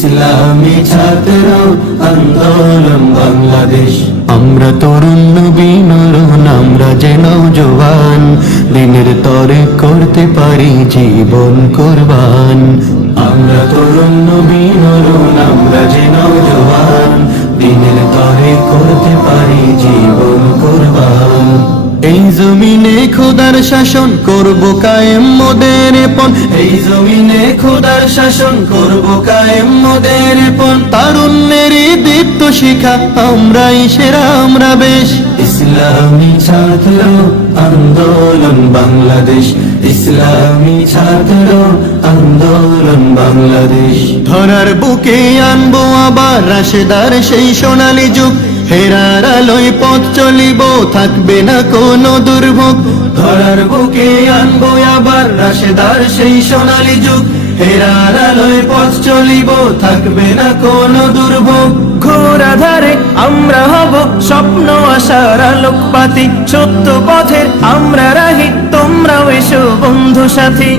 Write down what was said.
ইসলামী ছাত্র আন্দোলন বাংলাদেশ। আমরা তরুণ নবীন আমরা যে নৌজওয়ান দিনের তরে করতে পারি জীবন কোরবান। আমরা তরুণ নবীন আমরা যে নৌজওয়ান দিনের তরে করতে পারি জীবন এই জমিনে খোদার শাসন করব কায়েম মোদের পন এই জমিনে খোদার শাসন করব কায়েম মোদের পন তারুণ্যের দীপ্ত শিখা আমরাই সেরা, আমরা বেশ। ইসলামী ছাত্র, আন্দোলন বাংলাদেশ। ইসলামী ছাত্র, আন্দোলন বাংলাদেশ। ধরার বুকে আনব আবার রাশেদার সেই সোনালী যুগ। হেরার আলোয় পথ চলিব, থাকবে না কোনো দুর্ভোগ। ধরার বুকে আনব আবার রাশেদার সেই সোনালী যুগ। হেরার আলোয় পথ চলিব, থাকবে না কোনো দুর্ভোগ। ঘোর আধারে আমরা হব স্বপ্ন আশার আলোকপাতি। সত্য পথের আমরা রাহি, তোমরাও এসো বন্ধু সাথী।